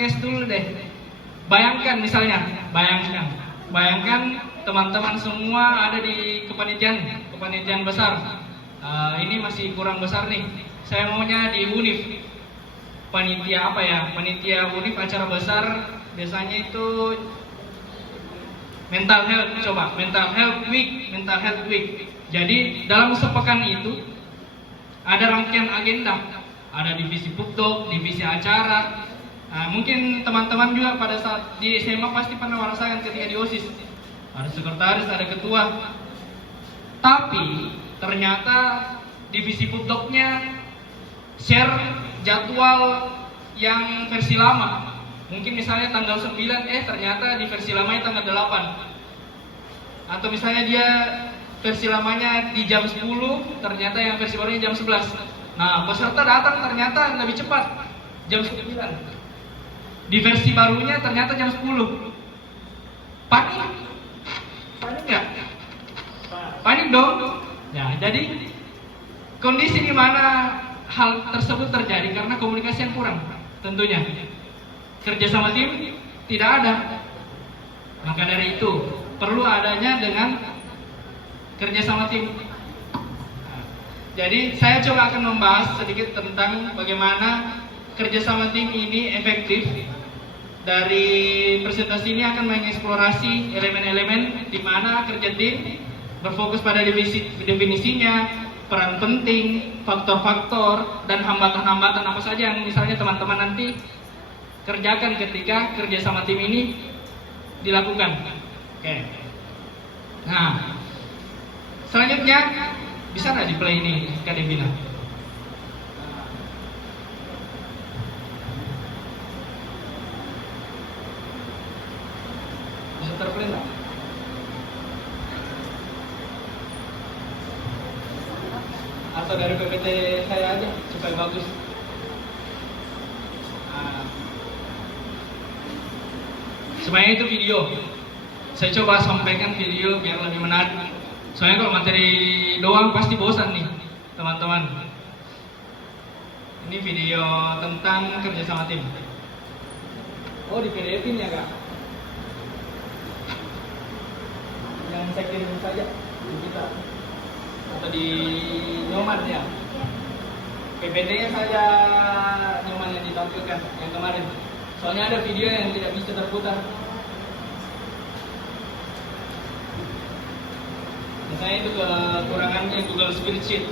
case dulu deh. Bayangkan misalnya, bayangkan teman-teman semua ada di kepanitiaan besar. Ini masih kurang besar nih. Saya maunya di UNIF. Panitia apa ya? Panitia UNIF acara besar biasanya itu mental health week. Jadi dalam sepekan itu ada rangkaian agenda, ada divisi pupdok, divisi acara. Mungkin teman-teman juga pada saat di SMA pasti pernah merasakan ketika di OSIS ada sekretaris, ada ketua. Tapi ternyata divisi pupdoknya share jadwal yang versi lama. Mungkin misalnya tanggal 9, ternyata di versi lamanya tanggal 8. Atau misalnya dia versi lamanya di jam 10, ternyata yang versi barunya jam 11. Nah, peserta datang ternyata lebih cepat, jam 9. Di versi barunya ternyata jam 10. Panik nggak? Panik dong. Ya, jadi kondisi di mana hal tersebut terjadi karena komunikasi yang kurang, tentunya. Kerja sama tim tidak ada. Maka dari itu perlu adanya dengan kerja sama tim. Jadi saya coba akan membahas sedikit tentang bagaimana kerja sama tim ini efektif. Dari presentasi ini akan mengeksplorasi elemen-elemen di mana kerja tim berfokus pada definisinya, peran penting, faktor-faktor, dan hambatan-hambatan apa saja yang misalnya teman-teman nanti kerjakan ketika kerja sama tim ini dilakukan. Oke. Nah, selanjutnya bisa nggak di play ini, Kak Devina? Bisa terplay nggak? Atau dari PPT saya aja supaya bagus. Sebenarnya itu video. Saya coba sampaikan video biar lebih menarik. Soalnya kalau materi doang pasti bosan nih, teman-teman. Ini video tentang kerja sama tim. Oh, di PDF-in ya, Kak? Yang saya kirim saja di kita. Atau di Nyoman ya. PPT-nya saja Nyoman yang ditampilkan yang kemarin. Soalnya ada video yang tidak bisa terputar. Misalnya itu kekurangannya Google Spreadsheet.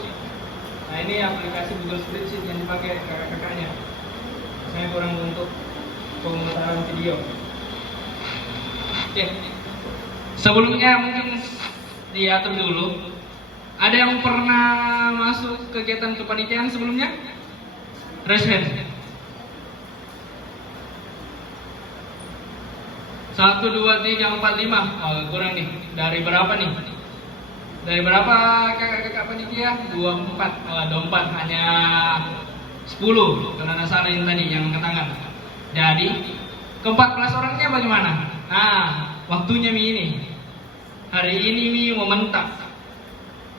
Nah, ini aplikasi Google Spreadsheet yang dipakai kakak-kakaknya. Saya kurang untuk pemutaran video. Oke. Sebelumnya mungkin diatur dulu. Ada yang pernah masuk kegiatan kepanitiaan sebelumnya? Raise hand. 1, 2, 3, 4, 5. Oh, kurang nih. Dari berapa nih? Dari berapa kakak-kakak panitia? 24. Oh, 24. Hanya 10. Karena salah yang tadi yang angkat tangan. Jadi, ke-14 orangnya bagaimana? Nah, waktunya ini. Hari ini mau mentak.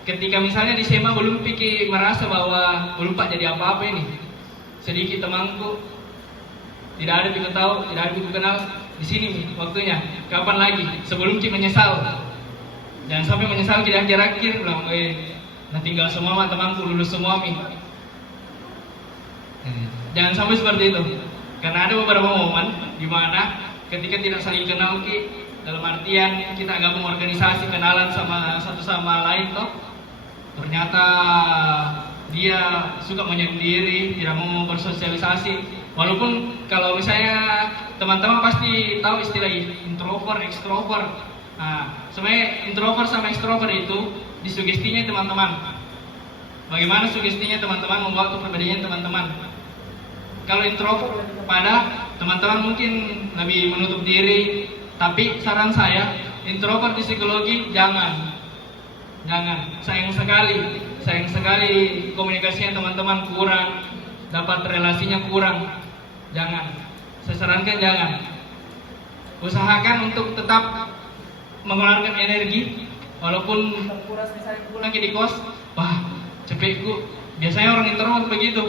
Ketika misalnya di SMA belum merasa bahwa belum Pak jadi apa-apa ini. Sedikit temanku. Tidak ada yang tahu, tidak ada yang kenal. Di sini nih waktunya. Kapan lagi? Sebelum kita menyesal. Jangan sampai menyesal di akhir-akhir bilang, nah tinggal semua temanku lulus semua nih. Jangan sampai seperti itu. Karena ada beberapa momen di mana ketika tidak saling kenal dalam artian kita gabung organisasi, kenalan sama satu sama lain ternyata dia suka menyendiri, tidak mau bersosialisasi. Walaupun kalau misalnya teman-teman pasti tahu istilah introvert, extrovert. Nah, sebenarnya introvert sama extrovert itu disugestinya teman-teman. Bagaimana sugestinya teman-teman membawa kepribadian teman-teman. Kalau introvert kepada teman-teman mungkin lebih menutup diri, tapi saran saya introvert di psikologi jangan. Sayang sekali komunikasinya teman-teman kurang, dapat relasinya kurang. Jangan. Saya sarankan jangan. Usahakan untuk tetap mengeluarkan energi, walaupun terkuras misalnya pulang di kos, wah capekku. Biasanya orang introvert begitu.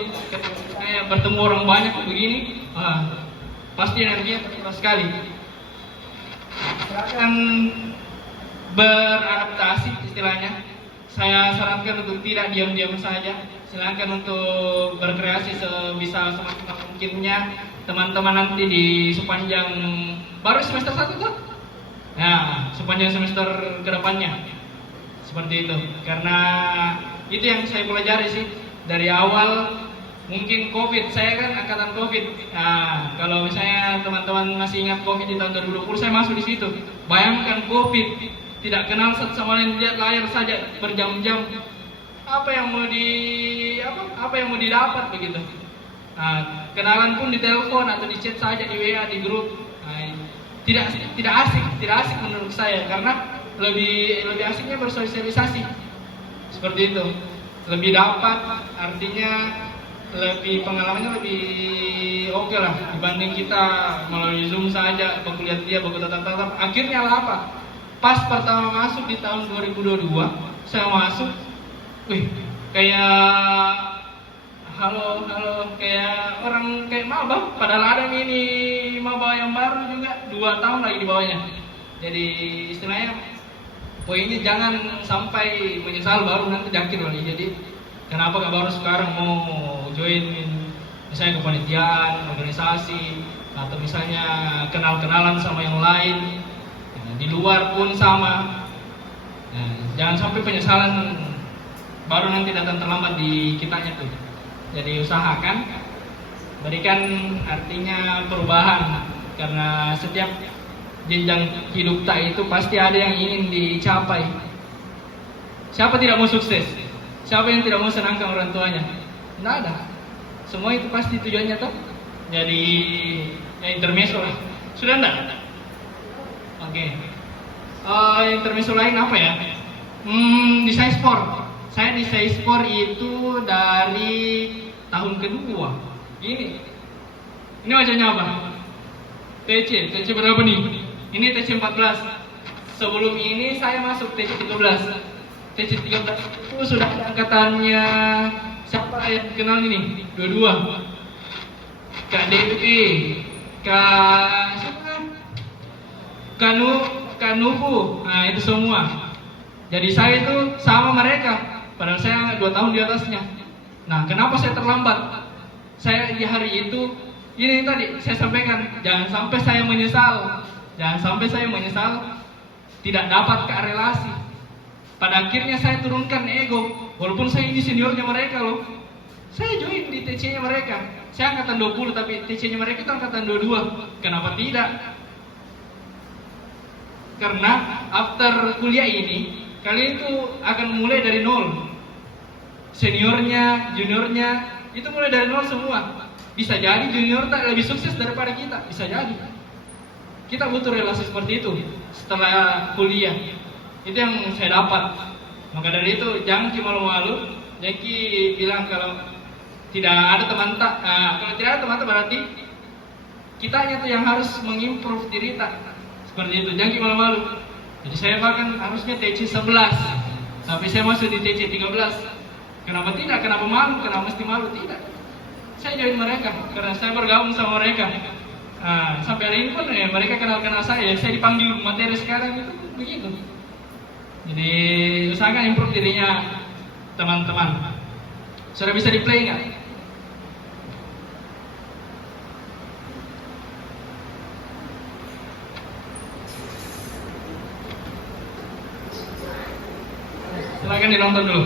Saya bertemu orang banyak begini, pasti energinya terkuras sekali. Silakan beradaptasi istilahnya. Saya sarankan untuk tidak diam-diam saja. Silakan untuk berkreasi sebisa semaksimal mungkinnya. Teman-teman nanti di sepanjang baru semester 1 tuh. Nah, sepanjang semester kedepannya seperti itu. Karena itu yang saya pelajari sih dari awal. Mungkin COVID, saya kan angkatan COVID. Nah, kalau misalnya teman-teman masih ingat COVID di tahun 2020, saya masuk di situ. Bayangkan COVID, tidak kenal satu sama lain, lihat layar saja berjam-jam. Apa yang mau didapat begitu? Nah, kenalan pun di telepon atau di chat saja, di WA, di grup. Nah, tidak asik menurut saya, karena lebih asiknya bersosialisasi. Seperti itu. Lebih dapat, artinya lebih pengalamannya lebih oke lah dibanding kita melalui Zoom saja, baku lihat dia, baku tatap. Akhirnya lah apa? Pas pertama masuk di tahun 2022, saya masuk, kayak halo, kayak orang kayak maba, padahal ada ini maba yang baru juga 2 tahun lagi di bawahnya. Jadi istilahnya poinnya jangan sampai menyesal baru nanti jangkir lagi. Jadi kenapa gak baru sekarang mau join misalnya kepanitiaan, organisasi, atau misalnya kenal-kenalan sama yang lain, di luar pun sama. Nah, jangan sampai penyesalan baru nanti datang terlambat di kitanya tuh. Jadi usahakan berikan artinya perubahan, karena setiap jenjang hidup tak itu pasti ada yang ingin dicapai. Siapa tidak mau sukses? Siapa yang tidak mau senangkan orang tuanya? Tidak ada. Semua itu pasti tujuannya tuh. Jadi ya intermezzo lah. Sudah enggak? Oke. Intermezzo lain apa ya? Di Saispor. Saya di Saispor itu dari tahun kedua. Ini wajahnya apa? TC berapa nih? Ini TC 14. Sebelum ini saya masuk TC 13. TC 13 itu sudah angkatannya siapa yang kenal ini? 22. Kak Dewi, Kak Nufu. Nah, itu semua. Jadi saya itu sama mereka, padahal saya 2 tahun di atasnya. Nah, kenapa saya terlambat? Saya di hari itu, ini tadi saya sampaikan, jangan sampai saya menyesal tidak dapat ke relasi. Pada akhirnya saya turunkan ego, walaupun saya ini seniornya mereka loh. Saya join di TC-nya mereka. Saya angkatan 20 tapi TC-nya mereka itu angkatan 22. Kenapa tidak? Karena after kuliah ini, kalian itu akan mulai dari nol. Seniornya, juniornya, itu mulai dari nol semua. Bisa jadi junior tak lebih sukses daripada kita, bisa jadi. Kita butuh relasi seperti itu setelah kuliah. Itu yang saya dapat. Maka dari itu jangan malu-malu. Jaki bilang kalau tidak ada teman tak, kalau tidak ada teman tak berarti kitanya tuh yang harus mengimprove diri tak. Seperti itu, jangan malu-malu. Jadi saya bahkan harusnya TC 11, tapi saya masuk di TC 13. Kenapa tidak? Kenapa malu? Kenapa mesti malu? Tidak. Saya join mereka karena saya bergabung sama mereka. Sampai hari ini pun mereka kenal saya. Saya dipanggil materi sekarang itu begitu. Jadi usahakan improve dirinya teman-teman. Sudah bisa di play nggak? Silakan dinonton dulu.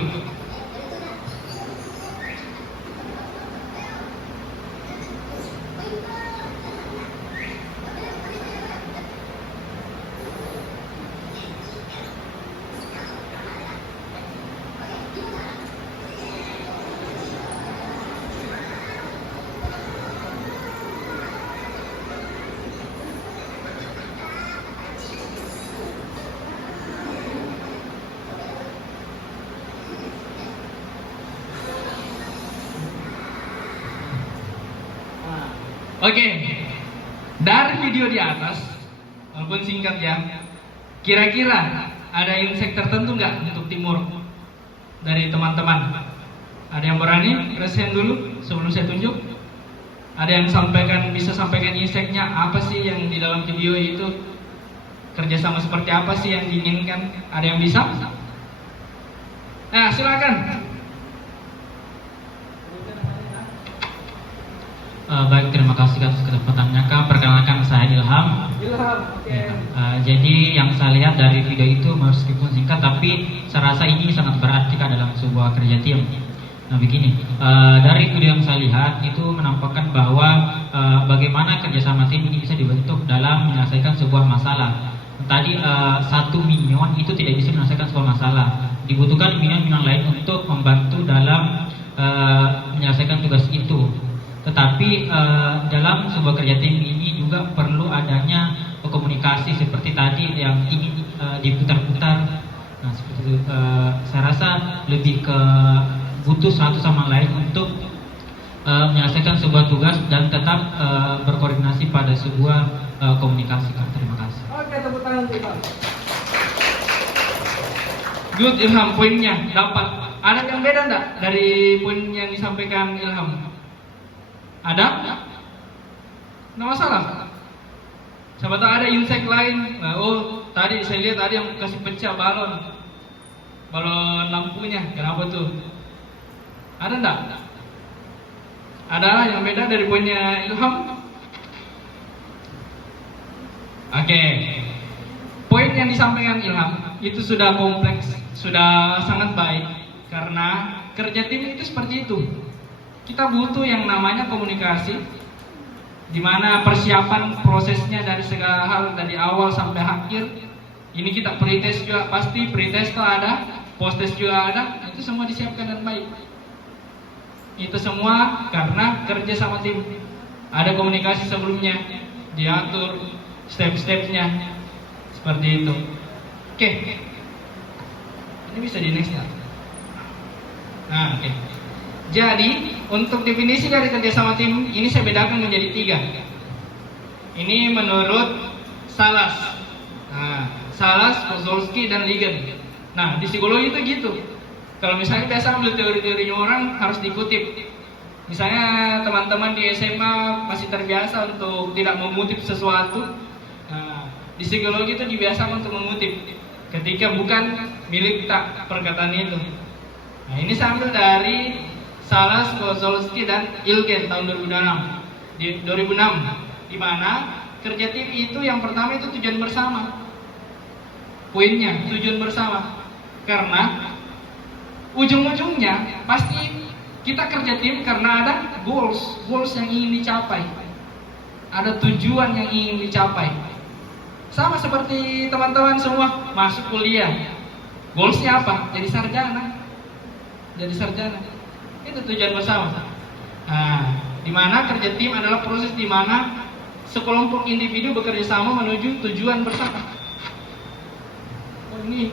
Oke, dari video di atas, walaupun singkat ya, kira-kira ada insek tertentu nggak untuk timur dari teman-teman? Ada yang berani? Raise hand dulu sebelum saya tunjuk. Ada yang bisa sampaikan insight-nya apa sih yang di dalam video itu, kerjasama seperti apa sih yang diinginkan? Ada yang bisa? Nah, silakan. Baik, terima kasih atas kesempatannya Kak. Perkenalkan, saya Ilham. Jadi yang saya lihat dari video itu meskipun singkat, tapi saya rasa ini sangat berarti Kak dalam sebuah kerja tim. Nah begini, dari video yang saya lihat itu menampakkan bahwa bagaimana kerjasama tim ini bisa dibentuk dalam menyelesaikan sebuah masalah. Tadi satu minion itu tidak bisa menyelesaikan sebuah masalah. Dibutuhkan minion-minion lain untuk membantu dalam menyelesaikan tugas itu. Tetapi dalam sebuah kerja tim ini juga perlu adanya komunikasi seperti tadi yang ingin diputar-putar. Nah seperti itu, saya rasa lebih ke butuh satu sama lain untuk menyelesaikan sebuah tugas dan tetap berkoordinasi pada sebuah komunikasi. Terima kasih. Oke, tepuk tangan Ilham. Good Ilham, poinnya dapat. Ada yang beda enggak dari poin yang disampaikan Ilham? Ada? Nggak masalah. Siapa tahu ada insight lain. Oh, tadi saya lihat ada yang kasih pecah balon lampunya. Kenapa tuh? Ada enggak? Ada yang beda dari poinnya Ilham? Oke. Poin yang disampaikan Ilham itu sudah kompleks, sudah sangat baik, karena kerja tim itu seperti itu. Kita butuh yang namanya komunikasi, di mana persiapan prosesnya dari segala hal dari awal sampai akhir. Ini kita pretest juga, pasti pretest ada, post test juga ada, itu semua disiapkan dan baik. Itu semua karena kerja sama tim. Ada komunikasi sebelumnya, diatur step-stepnya seperti itu. Oke. Ini bisa di next ya. Nah, oke. Jadi untuk definisi dari kerjasama tim ini saya bedakan menjadi 3. Ini menurut Salas, Salas, Kozolski, dan Ligen. Nah di psikologi itu gitu. Kalau misalnya biasa ambil teori-teorinya orang harus dikutip. Misalnya teman-teman di SMA masih terbiasa untuk tidak mengutip sesuatu. Nah, di psikologi itu dibiasakan untuk mengutip ketika bukan milik kita perkataan itu. Nah ini saya ambil dari Salas, Kozolski, dan Ilgen tahun 2006. Di mana kerja tim itu yang pertama itu tujuan bersama. Poinnya tujuan bersama. Karena ujung-ujungnya pasti kita kerja tim karena ada goals yang ingin dicapai. Ada tujuan yang ingin dicapai. Sama seperti teman-teman semua masuk kuliah. Goalsnya apa? Jadi sarjana. Itu tujuan bersama. Nah, di mana kerja tim adalah proses di mana sekelompok individu bekerja sama menuju tujuan bersama. Oh ini,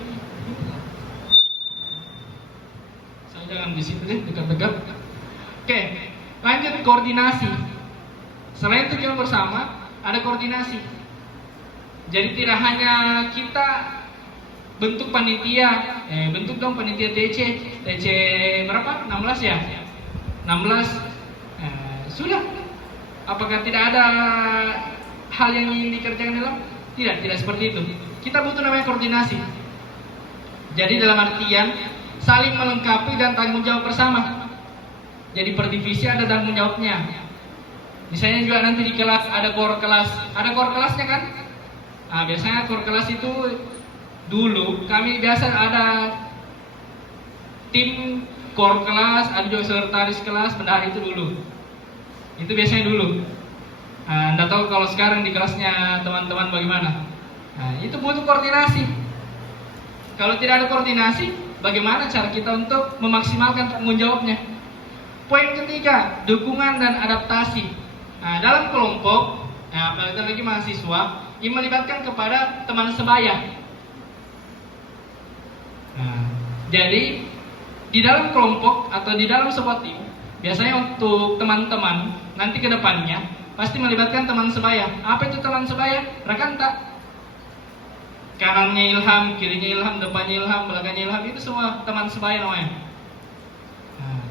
saya jangan di situ deh, dekat-dekat. Oke, lanjut koordinasi. Selain tujuan bersama, ada koordinasi. Jadi tidak hanya kita bentuk panitia, bentuk dong panitia TC berapa? 16 ya? 16 sudah. Apakah tidak ada hal yang ingin dikerjakan dalam? Tidak seperti itu. Kita butuh namanya koordinasi. Jadi dalam artian saling melengkapi dan tanggung jawab bersama. Jadi per divisi ada tanggung jawabnya. Misalnya juga nanti di kelas ada core kelasnya kan? Nah, biasanya core kelas itu dulu kami biasa ada tim core kelas, ada juga sekretaris kelas, bendahara itu dulu. Itu biasanya dulu. Nah, Anda tahu kalau sekarang di kelasnya teman-teman bagaimana? Nah, itu butuh koordinasi. Kalau tidak ada koordinasi, bagaimana cara kita untuk memaksimalkan tanggung jawabnya? Poin ketiga, dukungan dan adaptasi. Nah, dalam kelompok, apalagi mahasiswa, yang melibatkan kepada teman sebaya. Nah, jadi di dalam kelompok atau di dalam sebuah tim, biasanya untuk teman-teman nanti ke depannya pasti melibatkan teman sebaya. Apa itu teman sebaya? Rekan tak? Kanannya Ilham, kirinya Ilham, depannya Ilham, belakangnya Ilham, itu semua teman sebaya namanya. Nah,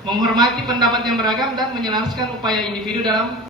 menghormati pendapat yang beragam dan menyelaraskan upaya individu dalam